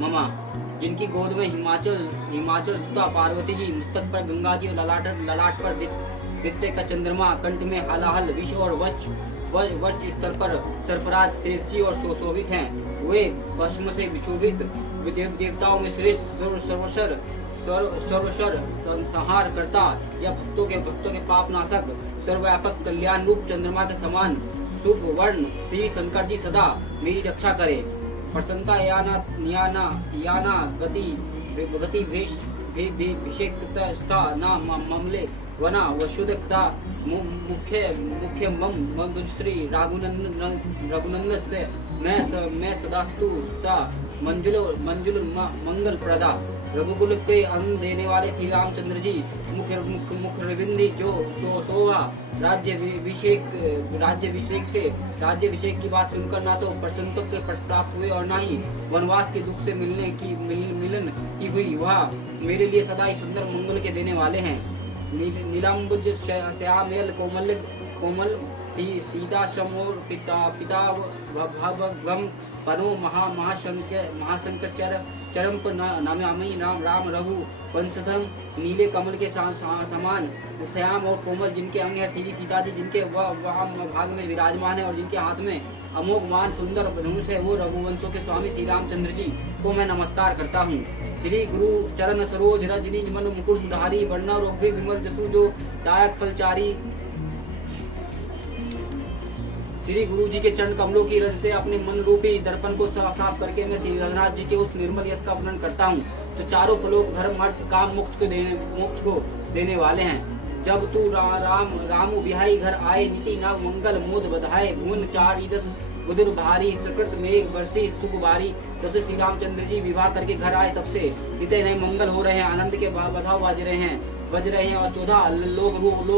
Mama, जिनकी गोद में हिमाचल सुता पार्वती जी, मस्तक पर गंगा जी और ललाट पर दित्य का चंद्रमा, कंठ में हलाहल विष और वच स्तर पर सरफराज शेष जी और सुशोभित हैं। वे भस्म से विशोभित देवताओं में श्रेष्ठ सर्वशर संहार करता या भक्तों के पाप नाशक सर्वव्यापक कल्याण रूप चंद्रमा के समान शुभ वर्ण श्री शंकर जी सदा मेरी रक्षा करे। प्रसन्नता याना गति विषेकता ना ममले वना वशुद्धता मुख्य मम श्री रघुनंदन से मैं सदास्तु सा मंजुल मंगल प्रदा। रघुकुल के अन्न देने वाले श्री रामचंद्र जी मुखरविंदी जो शोभा राज्यभिषेक की बात सुनकर ना तो प्रसन्नता के प्राप्त हुए और ना ही वनवास के दुख से मिलन की हुई। वह मेरे लिए सदा ही सुंदर मंगल के देने वाले हैं। नीलाम्बुज श्यामेल कोमल सीता समोर पिता भवगम पनो महाशंकर चरम पर नामी राम रघु वंशधम। नीले कमल के समान श्याम और कोमल जिनके अंग है श्री सीता जी, जिनके भाग में विराजमान है और जिनके हाथ में अमोघ मान सुंदर धनुष है, वो रघुवंशों के स्वामी श्री रामचंद्र जी को मैं नमस्कार करता हूँ। श्री गुरु चरण सरोज रजनी मन मुकुर सुधारी, वर्णा रोग्भी विमल जसु जो दायक फलचारी। श्री गुरु जी के चरण कमलों की रज से अपने मन रूपी दर्पण को साफ करके मैं श्री रघुनाथ जी के उस निर्मल यश का वर्णन करता हूँ तो चारों फलों धर्म अर्थ काम मोक्ष को देने वाले हैं। जब तू रामु बिहाई घर आए, नीति नव मंगल मोद बधाए, भुवन चार ईदस बुधुर भारी, सकृत मेघ बरसी सुख बारी। जब से श्री रामचंद्र जी विवाह करके घर आए तब से नित्य नए मंगल हो रहे हैं, आनंद के बधाव बज रहे हैं और 14 लोग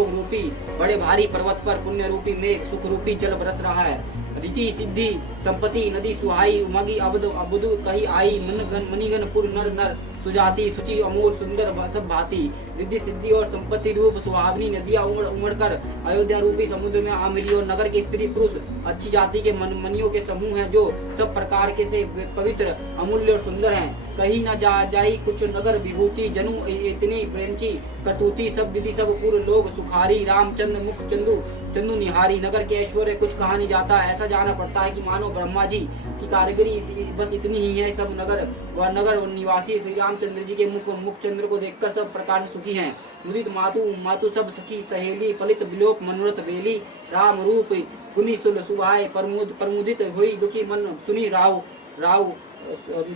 रूपी बड़े भारी पर्वत पर पुण्य रूपी मेघ सुख रूपी जल बरस रहा है। रीति सिद्धि संपत्ति नदी सुहाई, उमगी अबुद कही आई, मणिगण पुर नर सुजाति सुचि अमूल सुंदर सब भांति। रिद्धि सिद्धि और संपत्ति रूप सुहावनी नदियां उमड़ कर अयोध्या रूपी समुद्र में आ मिली और नगर के स्त्री पुरुष अच्छी जाति के मनियों के समूह हैं जो सब प्रकार के से पवित्र अमूल्य और सुंदर हैं। कहीं न जाई कुछ नगर विभूति, जनु इतनी प्रेंची करतूती, सब विधि सब पूर्व लोग सुखारी, रामचंद्र मुख चंदू निहारी। नगर के ऐश्वर्य कुछ कहा नहीं जाता, ऐसा जाना पड़ता है कि मानो ब्रह्मा जी की कारीगरी बस इतनी ही है। सब नगर निवासी श्री रामचंद्र जी के मुख चंद्र को देखकर सब प्रकार से सुखी हैं। मुदित मातु सब सखी सहेली, फलित विलोक मनोरथ बेली, राम रूप गुनी सुभाए प्रमुदित हुई, दुखी मन सुनी राव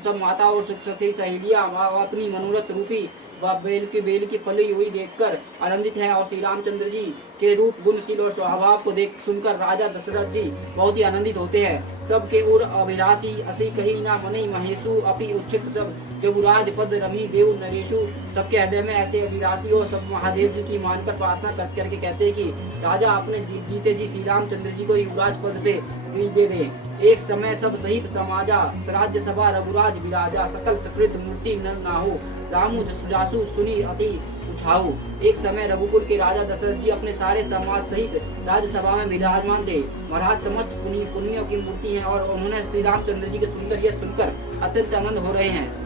सब माता और सखी सहेलियां अपनी मनोरथ रूपी बेल की फली हुई देखकर आनंदित हैं और श्री रामचंद्र जी के रूप गुणशील और स्वभाव को देख सुनकर राजा दशरथ जी बहुत ही आनंदित होते हैं। सबके उर अभिलाषी असी कही ना मनी महेशु अपि उच्चित सब जबुराज पद रमी देव नरेशु। सबके हृदय में ऐसे अभिलाषी और सब महादेव जी की मानकर प्रार्थना करके कहते हैं कि राजा अपने जीते जी श्री रामचंद्र जी को युवराज पद पे दे दे। एक समय सब सहित समाजा, राज्य सभा रघुराज विराजा, सकल सकृत मूर्ति नर नाहु, रामु जासु सुनी अति उछाऊ। एक समय रघुकुल के राजा दशरथ जी अपने सारे समाज सहित राज्यसभा में विराजमान थे। महाराज समस्त पुण्यों की मूर्ति हैं और उन्होंने श्री रामचंद्र जी के सुंदर यश सुनकर अत्यंत आनंद हो रहे हैं।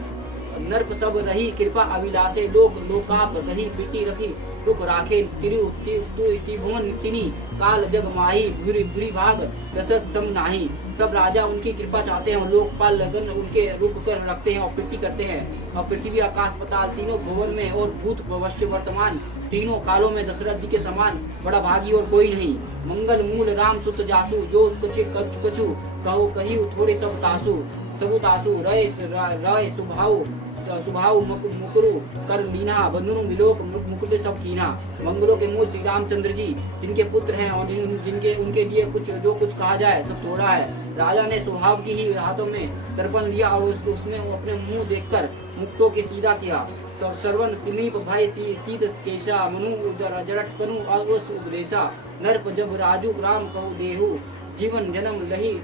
नर्प सब रही कृपा अभिलाषे, लोग लोकाप कहीं पीटी रखी रुख राखे, त्रिभुवन तिनी काल जग माही, भूरी भाग दशरथ सम नाही। सब राजा उनकी कृपा चाहते हैं, लोकपाल लगन उनके रुक कर रखते हैं और प्रीति करते हैं। और पृथ्वी आकाश पताल तीनों भुवन में और भूत भविष्य वर्तमान तीनों कालों में दशरथ जी के समान बड़ा भागी और कोई नहीं। मंगल मूल राम सुत जासु, जो कछु कहो कही थोड़े सब तासु रय सुभाव मुकुरु कर लीना, बंधुनु विलोक मुकुट सब कीना। मंगलों के मूल श्री रामचंद्र जी जिनके पुत्र हैं और जिनके उनके लिए जो कुछ कहा जाए सब थोड़ा है। राजा ने स्वभाव की ही हाथों में दर्पण लिया और उसमें अपने मुंह देखकर मुक्तों के सीधा किया। सर्वन समीप भाई सीध केशा, मनु जरट कनु उपदेशा, नरप जब राजू राम कहु देहु, जीवन जन्म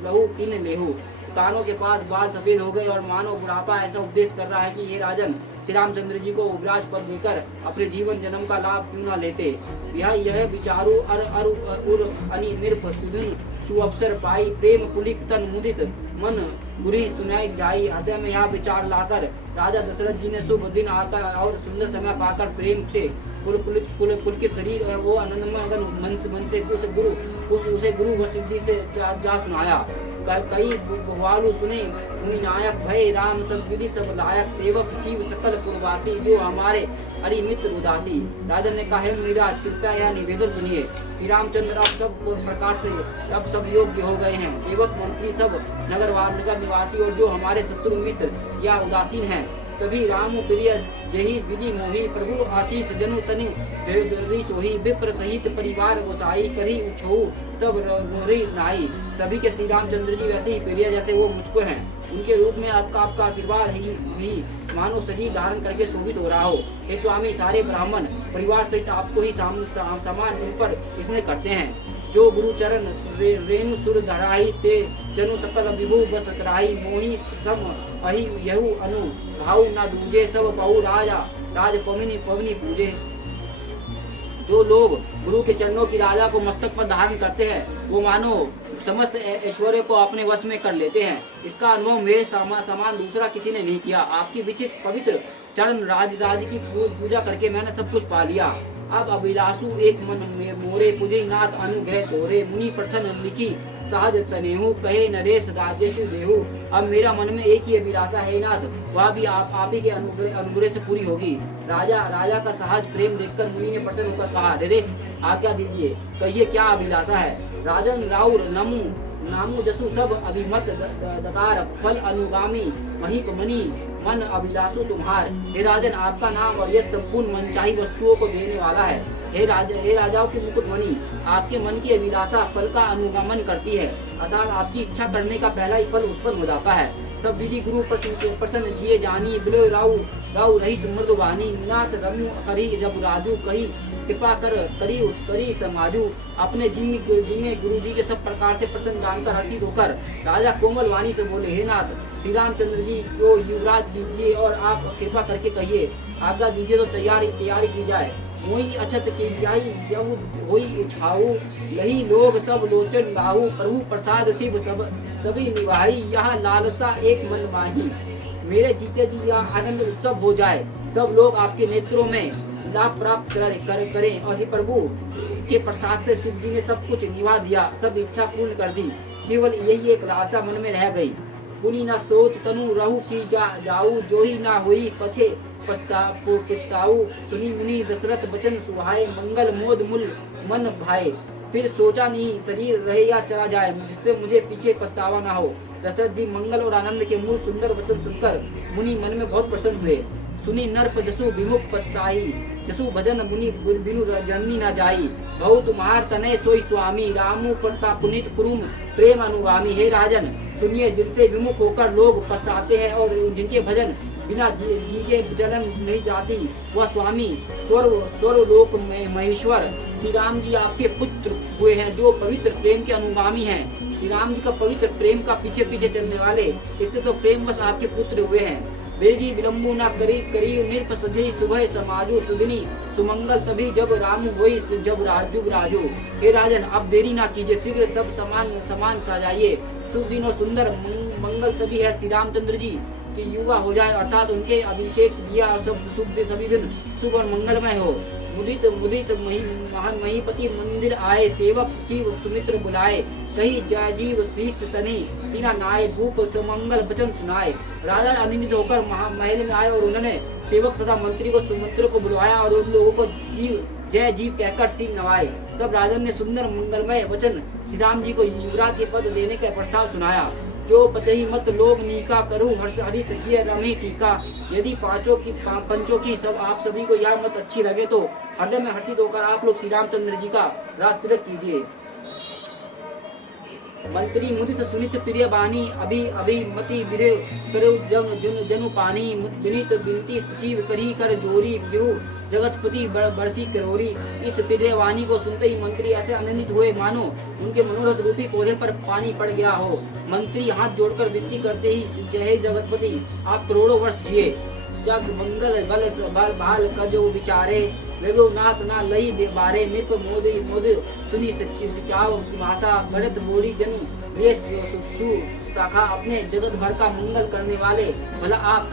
लहू किन लेहु। कानों के पास बाल सफेद हो गए और मानो बुढ़ापा ऐसा उपदेश कर रहा है कि ये राजन श्री रामचंद्र जी को उपराज पद देकर अपने जीवन जन्म का लाभ क्यों न लेते। यह विचारु अर उर अनि निर्भ सुधुन सुअवसर पाई, प्रेम पुलिक तन मुदित मन बुरी सुनाई जाई। हृदय में यह विचार लाकर राजा दशरथ जी ने शुभ दिन आकर और सुंदर समय पाकर प्रेम से पुलकित शरीर है वो आनंदमय अगर मन से उसे गुरु वशिष्ठ जी से जा सुनाया। कई वालु सुने मुनि नायक भय राम सब विधि सब लायक सेवक सचिव सकल पुरवासी जो हमारे हरि मित्र उदासी। राजन ने कहा मुनिराज कृपया यह निवेदन सुनिए। श्री रामचंद्र अब सब प्रकार से अब सब योग्य हो गए हैं। सेवक मंत्री सब नगर निवासी और जो हमारे शत्रु मित्र या उदासीन हैं सभी राम प्रिय जही विधि मोही प्रभु आशीष जनु तनु देवी सोही विप्र सहित परिवार गोसाई करी उछो सब रोरी नाई। सभी के श्री रामचंद्र जी वैसे ही प्रिय जैसे वो मुझको हैं। उनके रूप में आपका आशीर्वाद ही मानो शरीर धारण करके शोभित हो रहा हो। हे स्वामी सारे ब्राह्मण परिवार सहित आपको ही समान उन पर इसने करते हैं। जो गुरु चरण रेणु सुर धराई ते जनु सकल विभु बस कराई मोही सम अहि यहु अनु भाव न दूजे सब बहु राज पवनी पूजे। जो लोग गुरु के चरणों की राजा को मस्तक पर धारण करते हैं वो मानो समस्त ऐश्वर्य को अपने वश में कर लेते हैं। इसका अनुभव मेरे समान दूसरा किसी ने नहीं किया। आपकी विचित्र पवित्र चरण राज की पूजा करके मैंने सब कुछ पा लिया। अब अभिलाषु एक मन में मोरे पुजे नाथ अनुग्रह तोरे मुनि प्रसन्न लिखी सहज स्नेहु कहे नरेश राजेशु देहु। अब मेरा मन में एक ही अभिलाषा है नाथ, वह भी आप ही के अनुग्रह से पूरी होगी। राजा का सहज प्रेम देखकर मुनि ने प्रसन्न होकर कहा नरेश आज्ञा दीजिए, कहिए क्या अभिलाषा है। राजन राउर नामु जसु सब अभिमत दकार फल अनुगामी महीप मणि मन अभिलाषु तुम्हार। हे राजन आपका नाम और यह संपूर्ण मनचाही वस्तुओं को देने वाला है। हे राजाओं की मुकुट मणि आपके मन की अभिलाषा फल का अनुगमन करती है, अर्थात आपकी इच्छा करने का पहला ही फल उत्पन्न हो जाता है। सब विधि गुरु प्रसन्न जिये जानी बिलो राउ रही मृदुवानी नाथ रमु करी जब राजू कही कृपा करी समाजू। अपने जिम्मे गुरु जी के सब प्रकार से प्रसन्न जानकर हर्षित होकर राजा कोमल वाणी से बोले हे नाथ श्री रामचंद्र जी को युवराज लीजिए और आप कृपा करके कहिए आज्ञा दीजिए तो तैयारी की जाए। वही अछत के होई उछाऊ यही लोग सब लोचन लाहू प्रभु प्रसाद शिव सभी निभाई यहाँ लालसा एक मन माही। मेरे जीते जी यह आनंद उत्सव हो जाए, सब लोग आपके नेत्रों में लाभ प्राप्त करें। और हे प्रभु के प्रसाद से शिव जी ने सब कुछ निभा दिया, सब इच्छा पूर्ण कर दी। केवल यही एक लालसा मन में रह गई। पुनि न सोच तनु रहु की जाऊ जो ही ना हुई पछे पछताऊ। सुनी मुनि दशरथ बचन सुहाए मंगल मोद मूल मन भाए। फिर सोचा नहीं शरीर रहे या चला जाए जिससे मुझे पीछे पछतावा ना हो। दशरथ जी मंगल और आनंद के मूल सुंदर वचन सुनकर मुनि मन में बहुत प्रसन्न हुए। सुनी नर्प जसु विमुख पछताई जसु भजन मुनि बिनु जननी न जाई। बहु तुम्हार तनय सोई स्वामी रामु परता पुनीत कुरुम प्रेम अनुगामी। हे राजन सुनिए जिनसे विमुख होकर लोग पछताते हैं और जिनके भजन बिना जी के जलन नहीं जाती वह स्वामी स्वर्ग लोक महेश्वर श्री राम जी आपके पुत्र हुए हैं जो पवित्र प्रेम के अनुगामी हैं। श्री राम जी का पवित्र प्रेम का पीछे पीछे चलने वाले इससे तो प्रेम बस आपके पुत्र हुए हैं। बेजी विलम्बु न करी निर्प सजई सुबह समाजो सुदिनी सुमंगल तभी जब राम होई जब राजू। हे राजन अब देरी ना कीजिए, शीघ्र सब समान सजाइए। शुभ दिन और सुंदर मंगल तभी है श्री रामचंद्र जी की युवा हो जाए, अर्थात उनके अभिषेक दिया और सब सभी दिन शुभ और मंगलमय हो। मुदित महान महीपति मंदिर आए सेवक सचिव सुमित्र बुलाए कही जय जीव शीश तनी तीना नाय भूप सुमंगल वचन सुनाए। राजा आनंदित होकर महल में आए और उन्होंने सेवक तथा मंत्री को सुमित्र को बुलवाया और उन लोगों को जय जीव कहकर सिर नवाए। तब राजन ने सुंदर मंगलमय वचन श्री राम जी को युवराज के पद देने का प्रस्ताव सुनाया। जो पचही मत लोग नीका करूँ हर्ष हरि सखिय रमी टीका। यदि पंचों की सब आप सभी को यह मत अच्छी लगे तो हृदय में हर्षित होकर आप लोग श्री रामचंद्र जी का राज तिलक कीजिए। मंत्री मुदित सुनित प्रिय बानी अभी मति बिरे करो जनु पानी विनीत बिनती सचिव करी कर जोरी जो जगतपति बरसी करोरी। इस प्रिय वाणी को सुनते ही मंत्री ऐसे आनंदित हुए मानो उनके मनोरथ रूपी पौधे पर पानी पड़ गया हो। मंत्री हाथ जोड़कर विनती करते ही जय जगतपति आप करोड़ों वर्ष जिए। जग मंगल बल बाल कजो विचारे रघुनाथ ना लई बारे निप मोद सुनी सच्ची सिचाव सुमासा गणित मोरी जन वे शाखा अपने जगत भर का मंगल करने वाले, भला आप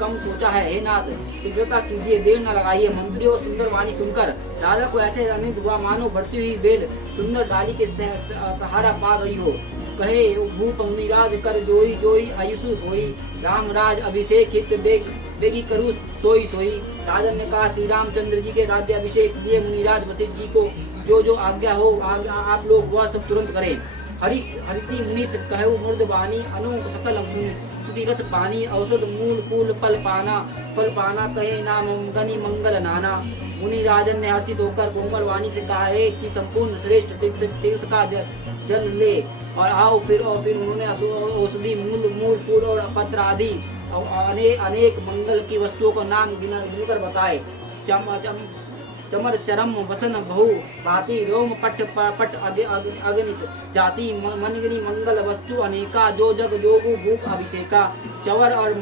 कम सोचा है हे नाथ, शीघ्रता कीजिए, देर न लगाइए। मंत्रियों सुंदर वाणी सुनकर राजा को ऐसे अनित हुआ मानो बढ़ती हुई बेल सुंदर डाली के सहारा पा गई हो। कहे भूप मुनिराज कर जोई जोई आयुष होई, राम राज अभिषेक हित बेगी करू सोई सोई। राजन ने कहा, श्री रामचंद्र जी के राज्याभिषेक लिए मुनिराज वशिष्ठ जी को जो आज्ञा हो आप लोग वह सब तुरंत करें। हरिषि मुनि कहु मृद वाणी, अनु सकल सुतीरथ पानी, औषध मूल फूल फल पाना कहे नाम गनि मंगल नाना। मुनि राजन ने हर्षित होकर कोमल वाणी से कहा है कि संपूर्ण श्रेष्ठ तीर्थ का जल ले और आओ। फिर उन्होंने औषधि मूल फूल और पत्र आदि अनेक मंगल की वस्तुओं को नाम गिनकर बताए। चमर चरम वसन बहु भांति, रोम पट अगणित जाति, मनगनी मंगल वस्तु अनेका, जो जग जोगु भूप अभिषेका। चवर और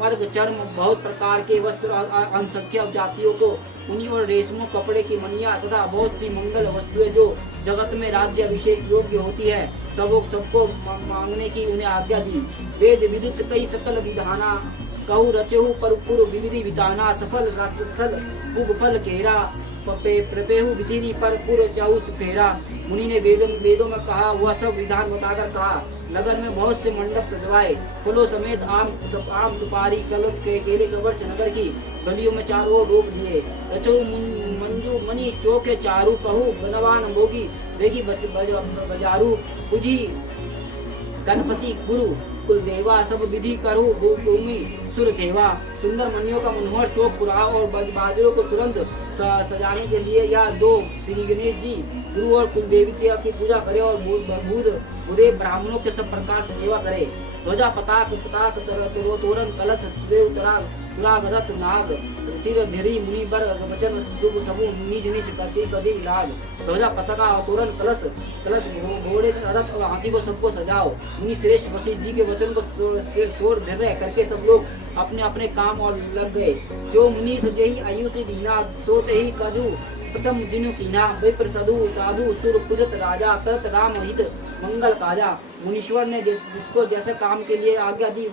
मर्ग चर्म बहुत प्रकार के वस्त्र असंख्य जातियों को, उन्हीं और रेशमों कपड़े की मनिया तथा बहुत सी मंगल वस्तुएं जो जगत में राज्य अभिषेक योग्य होती है, सबको मांगने की उन्हें आज्ञा दी। वेद विदुत कई सकल विधाना, कहु रचहु पर विविधि विताना, सफल फल केरा, प्रपेहु विधिनी पर पुर चाहु चुफेरा। मुनि ने वेदों में कहा वह सब विधान बताकर कहा। नगर में बहुत से मंडप सजवाए, फलों समेत आम सुपारी कलम के केले के वृक्ष नगर की गलियों में चारों ओर रोक दिए। रचो मंजू मणि चौके चारू, कहू बनवान भोगी बेगी बजारू। बुझी गणपति गुरु कुलदेवा, सब विधि करु भूमि सुर देवा। सुंदर मणियों का मनोहर चौक पुराओ और बाजरों को तुरंत सजाने के लिए या दो श्री गणेश जी गुरु और कुलदेवी की पूजा करे और बुधे ब्राह्मणों के सब प्रकार से सेवा करे। ध्वजा पताक तोरण कलश तुराग रथ नाग, सिर धिरी मुनि बर वचन शुभ समूह निज निज कदी लाग। ध्वजा पताका तोरण कलश घोड़े रथ और हाथी को सबको सजाओ। मुनि श्रेष्ठ वशिष्ठ जी के वचन को शोर धैर्य करके सब लोग अपने अपने काम और लग गए। जो मुनि सजही आयु से दीना, सोते ही कजू प्रथम जिनु कीना। विप्र साधु सुर पूजत राजा, करत राम हित मंगल काजा। मुनीश्वर ने जिसको जैसे काम के लिए आज्ञा दी